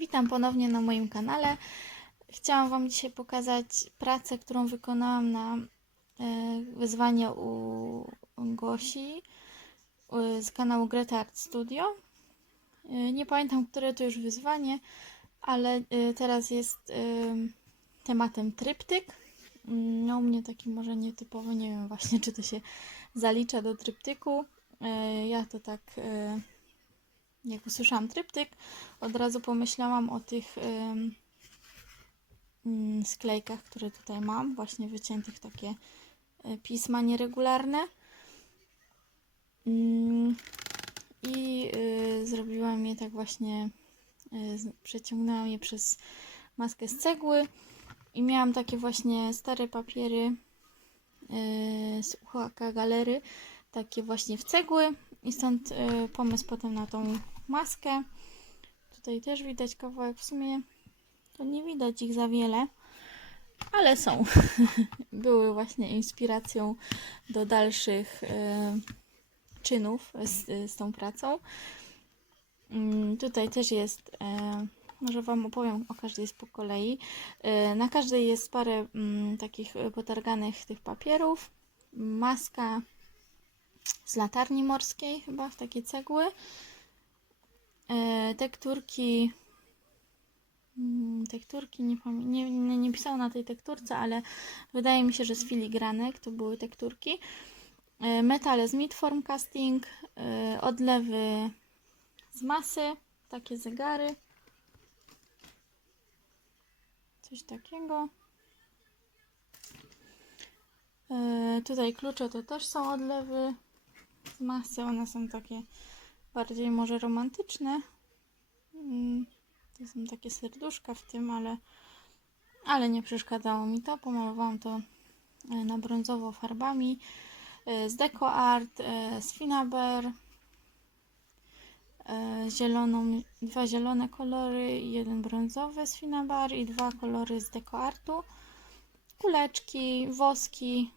Witam ponownie na moim kanale. Chciałam Wam dzisiaj pokazać pracę, którą wykonałam na e, wyzwanie u Gosi z kanału Greta Art Studio. E, Nie pamiętam, które to już wyzwanie, ale e, teraz jest tematem tryptyk. Mm, No, u mnie taki może nietypowy, nie wiem właśnie, czy to się zalicza do tryptyku. Ja to tak, jak usłyszałam tryptyk, od razu pomyślałam o tych ym, mm, sklejkach, które tutaj mam, właśnie wyciętych takie y, pisma nieregularne. Mm, I y, zrobiłam je tak właśnie, y, przeciągnęłam je przez maskę z cegły i miałam takie właśnie stare papiery y, z UHK Galery, takie właśnie w cegły i stąd y, pomysł potem na tą maskę. Tutaj też widać kawałek, w sumie to nie widać ich za wiele, ale są. Były właśnie inspiracją do dalszych y, czynów z, z tą pracą. Mm, Tutaj też jest, e, może Wam opowiem o każdej z po kolei. E, Na każdej jest parę mm, takich e, potarganych tych papierów. Maska z latarni morskiej, chyba w takie cegły. E, tekturki. mm, Tekturki, nie, nie, nie, nie na tej tekturce, ale wydaje mi się, że z filigranek to były tekturki. E, Metale z midform casting, e, odlewy z masy, takie zegary. Coś takiego. Tutaj klucze to też są odlewy z masy. One są takie bardziej może romantyczne. Mm, To są takie serduszka w tym, ale, ale nie przeszkadzało mi to. Pomalowałam to e, na brązowo farbami e, z Deco Art, e, z Finaber, zieloną, dwa zielone kolory, jeden brązowy z Finabar i dwa kolory z Deco Artu, kuleczki, woski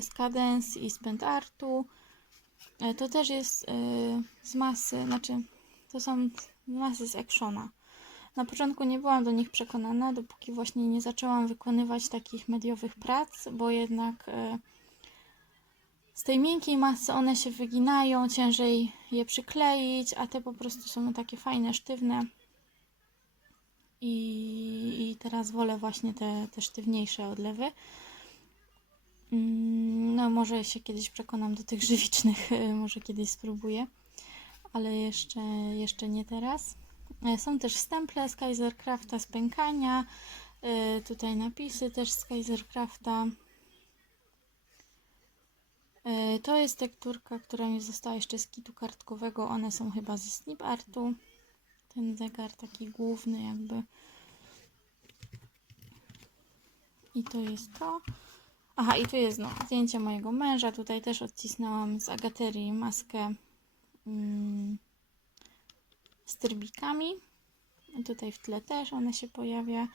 z Cadence i z Pent Artu. E, To też jest e, z masy, znaczy to są masy z Actiona. Na początku nie byłam do nich przekonana, dopóki właśnie nie zaczęłam wykonywać takich mediowych prac, bo jednak e, z tej miękkiej masy one się wyginają, ciężej je przykleić, a te po prostu są takie fajne, sztywne. I, i teraz wolę właśnie te, te sztywniejsze odlewy. Mm, No, może się kiedyś przekonam do tych żywicznych, może kiedyś spróbuję, ale jeszcze, jeszcze nie teraz. E, Są też stemple z Kaiserkrafta z pękania. E, Tutaj napisy też z Kaiserkrafta. E, To jest tekturka, która mi została jeszcze z kitu kartkowego. One są chyba ze Snip Artu. Ten zegar taki główny jakby. I to jest to. Aha, i tu jest no, zdjęcie mojego męża. Tutaj też odcisnęłam z agaterii maskę mm, z trybikami. I tutaj w tle też ona się pojawia,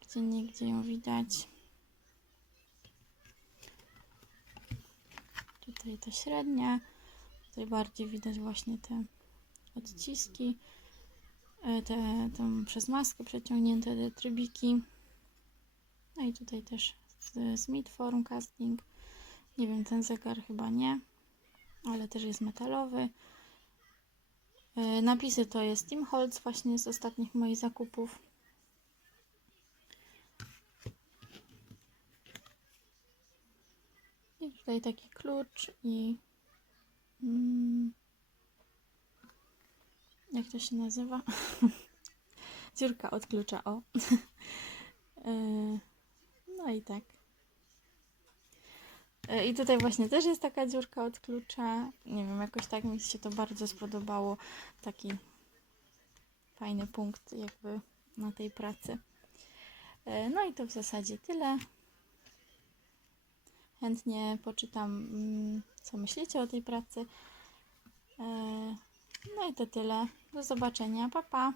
gdzie nigdzie ją widać. Tutaj ta średnia. Tutaj bardziej widać właśnie te odciski. e, Te, przez maskę przeciągnięte te trybiki. No i tutaj też z midform casting. Nie wiem, ten zegar chyba nie, ale też jest metalowy. E, Napisy to jest Tim Holtz właśnie z ostatnich moich zakupów. I tutaj taki klucz i mm, jak to się nazywa? Dziurka od klucza, o. No i tak. E, I tutaj właśnie też jest taka dziurka od klucza. Nie wiem, jakoś tak mi się to bardzo spodobało. Taki fajny punkt jakby na tej pracy. E, No i to w zasadzie tyle. Chętnie poczytam, mm, co myślicie o tej pracy. E, No i to tyle. Do zobaczenia. Pa, pa.